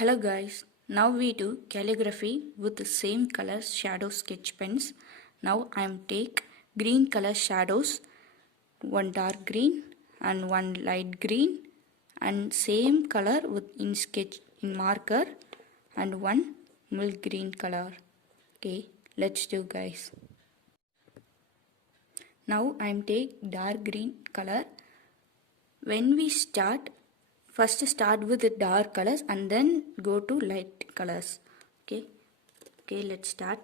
Hello guys, now we do calligraphy with the same color shadow sketch pens. Now I am take green color shadows, one dark green and one light green, and same color with in sketch in marker and one milk green color. Okay, let's do guys. Now I am take dark green color. When we start, first start with the dark colors and then go to light colors. Okay, let's start.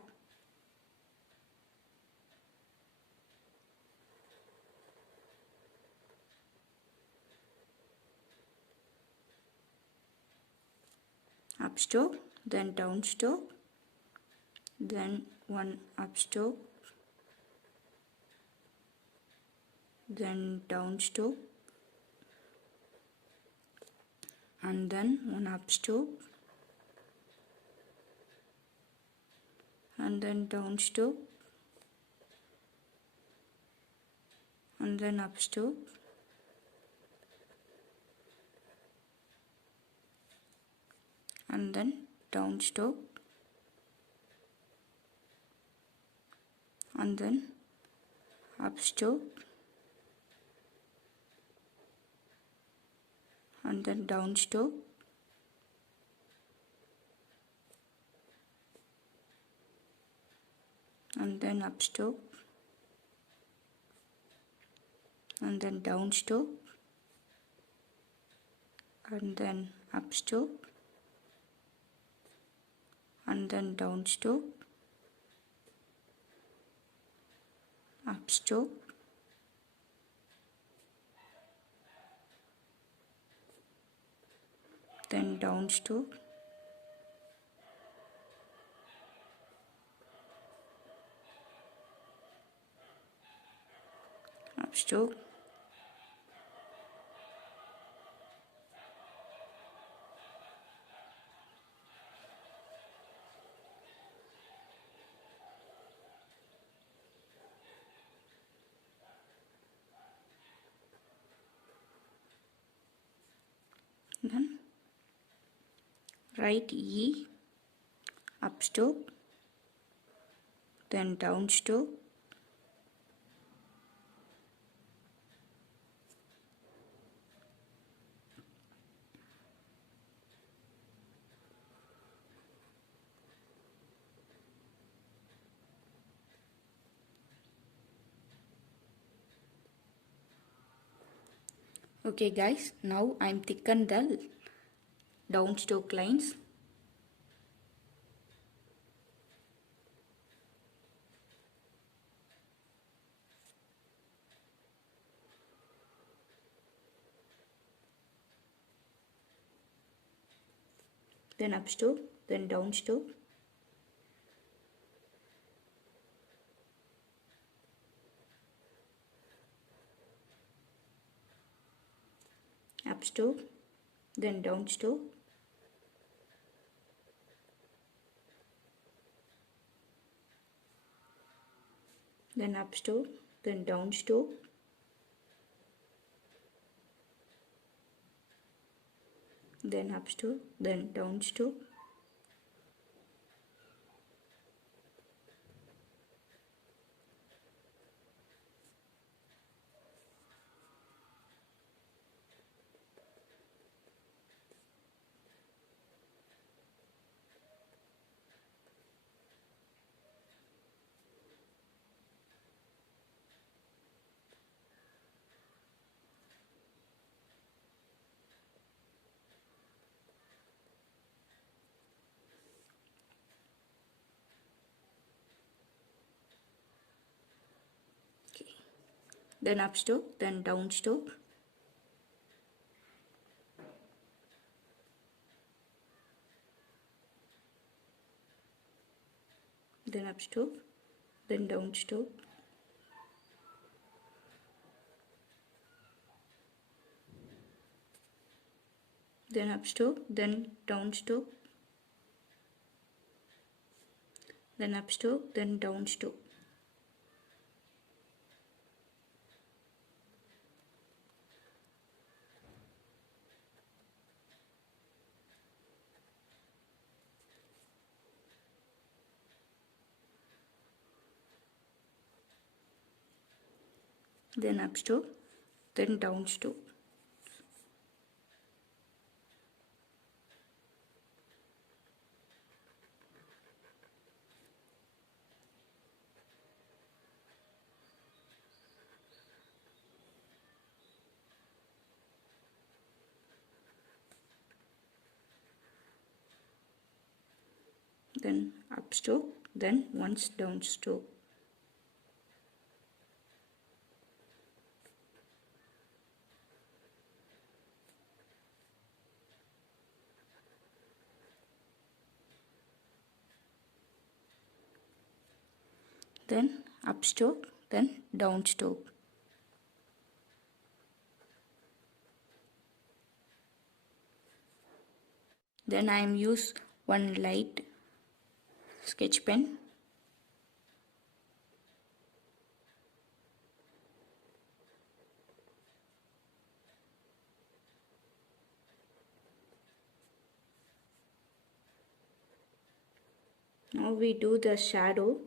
Up stroke, then down stroke, then one up stroke, then down stroke, and then one up stroke, and then down stroke, and then up stroke, and then down stroke, and then up stroke, and then down stroke, and then up stroke, and then down stroke, and then up stroke, and then down stroke, up stroke, then down stroke, up stroke, then right E, up stroke, then down stroke, okay guys, now I'm thicken the down stroke lines. Then up stroke, then down stroke, up stroke, then down stroke, then up stroke, then down stroke, then up stroke, then down stroke, okay. Then up stroke, then down stroke, then up stroke, then down stroke, then up stroke, then down stroke, then up stroke, then down stroke. then up stroke, then down stroke. Then up stroke, then once down stroke. Then up stroke, then down stroke. Then I am use one light sketch pen. Now we do the shadow.